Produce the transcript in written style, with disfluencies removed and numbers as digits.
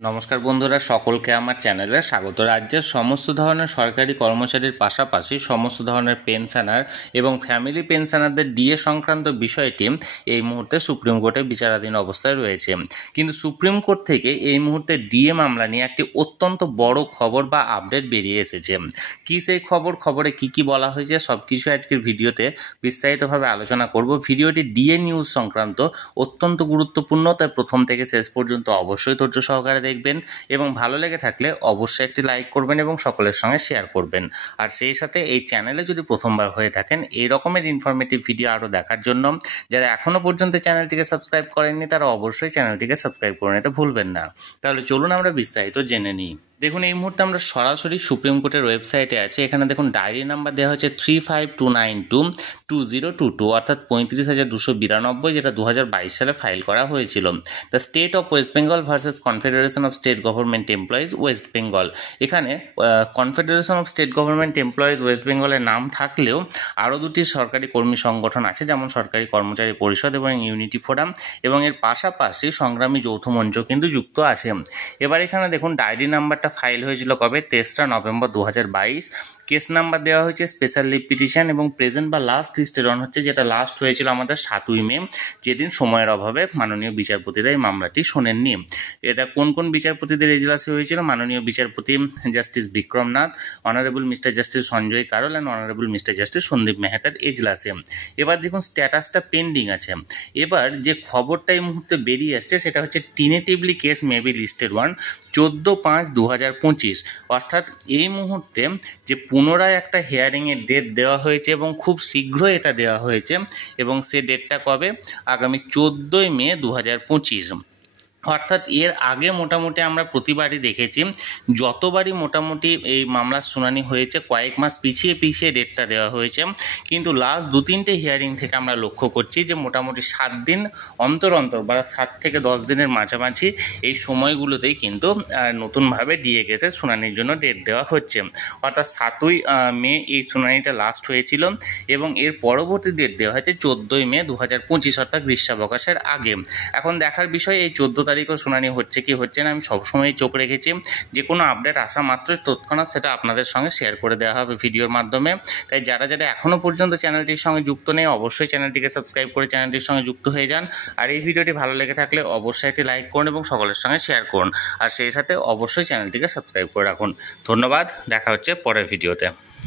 নমস্কার বন্ধুরা, সকলকে আমার চ্যানেলে স্বাগত। রাজ্যের সমস্ত ধরনের সরকারি কর্মচারীর পাশাপাশি সমস্ত ধরনের পেনশনার এবং ফ্যামিলি পেনশনারদের ডিএ সংক্রান্ত বিষয়টি এই মুহূর্তে সুপ্রিম কোর্টে বিচারাধীন অবস্থায় রয়েছে। কিন্তু সুপ্রিম কোর্ট থেকে এই মুহূর্তে ডিএ মামলা নিয়ে একটি অত্যন্ত বড় খবর বা আপডেট বেরিয়ে এসেছে। কি সেই খবরে কি বলা হয়েছে সব কিছু আজকের ভিডিওতে বিস্তারিতভাবে আলোচনা করব। ভিডিওটি ডিএ নিউজ সংক্রান্ত অত্যন্ত গুরুত্বপূর্ণ, তাই প্রথম থেকে শেষ পর্যন্ত অবশ্যই ধৈর্য সহকারে দেখবেন এবং ভালো লেগে থাকলে অবশ্যই একটি লাইক করবেন এবং সকলের সঙ্গে শেয়ার করবেন। আর সেই সাথে এই চ্যানেলে যদি প্রথমবার হয়ে থাকেন এই রকমের ইনফরমেটিভ ভিডিও আরও দেখার জন্য যারা এখনও পর্যন্ত চ্যানেলটিকে সাবস্ক্রাইব করেননি তারা অবশ্যই চ্যানেলটিকে সাবস্ক্রাইব করে নিতে ভুলবেন না। তাহলে চলুন আমরা বিস্তারিত জেনে নিই। দেখুন, এই মুহূর্তে আমরা সরাসরি সুপ্রিম কোর্টের ওয়েবসাইটে আছে। এখানে দেখুন ডায়েরি নাম্বার দেওয়া হচ্ছে 3529222022, অর্থাৎ 35,292, যেটা 2022 সালে ফাইল করা হয়েছিল। The state of West Bengal versus confederation of state government employees West Bengal. এখানে confederation of state government employees West বেঙ্গলের নাম থাকলেও আরও দুটি সরকারি কর্মী সংগঠন আছে, যেমন সরকারি কর্মচারী পরিষদ এবং ইউনিটি ফোরাম, এবং এর পাশাপাশি সংগ্রামী যৌথ মঞ্চ কিন্তু যুক্ত আছে। এবার এখানে দেখুন ডায়েরি নাম্বারটা ফাইল হয়েছিল কবে, 23 নভেম্বর 2022। কেস নাম্বার দেওয়া হয়েছে স্পেশাল লিভ পিটিশন এবং প্রেজেন্ট বা লাস্ট লিস্টেড অন হচ্ছে, যেটা লাস্ট হয়েছিল আমাদের 7ই মে, যেদিন সময়ের অভাবে মাননীয় বিচারপতিরা এই মামলাটি শোনেননি। এটা কোন কোন বিচারপতিদের এজলাসে হয়েছিল? মাননীয় বিচারপতি justice Bikram Nath, honourable mister justice Sanjay Karol and honourable mister justice Sandeep মেহতার এজলাসে। এবার দেখুন স্ট্যাটাসটা পেন্ডিং আছে। এবার যে খবরটা এই মুহূর্তে বেরিয়ে আসছে সেটা হচ্ছে টিনেটিভলি কেস মে বি লিস্টেড 14/5/2025, অর্থাৎ এই মুহূর্তে যে পুনরায় একটা হিয়ারিংয়ের ডেট দেওয়া হয়েছে এবং খুব শীঘ্রই এটা দেওয়া হয়েছে, এবং সে ডেটটা কবে? আগামী 14 মে 2025। অর্থাৎ এর আগে মোটামুটি আমরা প্রতিবারই দেখেছি, যতবারই মোটামুটি এই মামলার শুনানি হয়েছে কয়েক মাস পিছিয়ে ডেটটা দেওয়া হয়েছে, কিন্তু লাস্ট 2-3টে হিয়ারিং থেকে আমরা লক্ষ্য করছি যে মোটামুটি 7 দিন অন্তর বা 7 থেকে 10 দিনের মাঝামাঝি এই সময়গুলোতেই কিন্তু নতুনভাবে ডিএ কেসে শুনানির জন্য ডেট দেওয়া হচ্ছে। অর্থাৎ 7ই মে এই শুনানিটা লাস্ট হয়েছিল এবং এর পরবর্তী ডেট দেওয়া হয়েছে 14 মে 2025, অর্থাৎ গ্রীষ্মাবকাশের আগে। এখন দেখার বিষয় এই 14 তারিখও শুনানি হচ্ছে কি হচ্ছে না। আমি সবসময় চোখ রেখেছি, যে কোনো আপডেট আসা মাত্রই তৎক্ষণাৎ সেটা আপনাদের সঙ্গে শেয়ার করে দেওয়া হবে ভিডিওর মাধ্যমে। তাই যারা এখনও পর্যন্ত চ্যানেলটির সঙ্গে যুক্ত নেই অবশ্যই চ্যানেলটিকে সাবস্ক্রাইব করে চ্যানেলটির সঙ্গে যুক্ত হয়ে যান। আর এই ভিডিওটি ভালো লেগে থাকলে অবশ্যই একটি লাইক করুন এবং সকলের সঙ্গে শেয়ার করুন। আর সেই সাথে অবশ্যই চ্যানেলটিকে সাবস্ক্রাইব করে রাখুন। ধন্যবাদ, দেখা হচ্ছে পরের ভিডিওতে।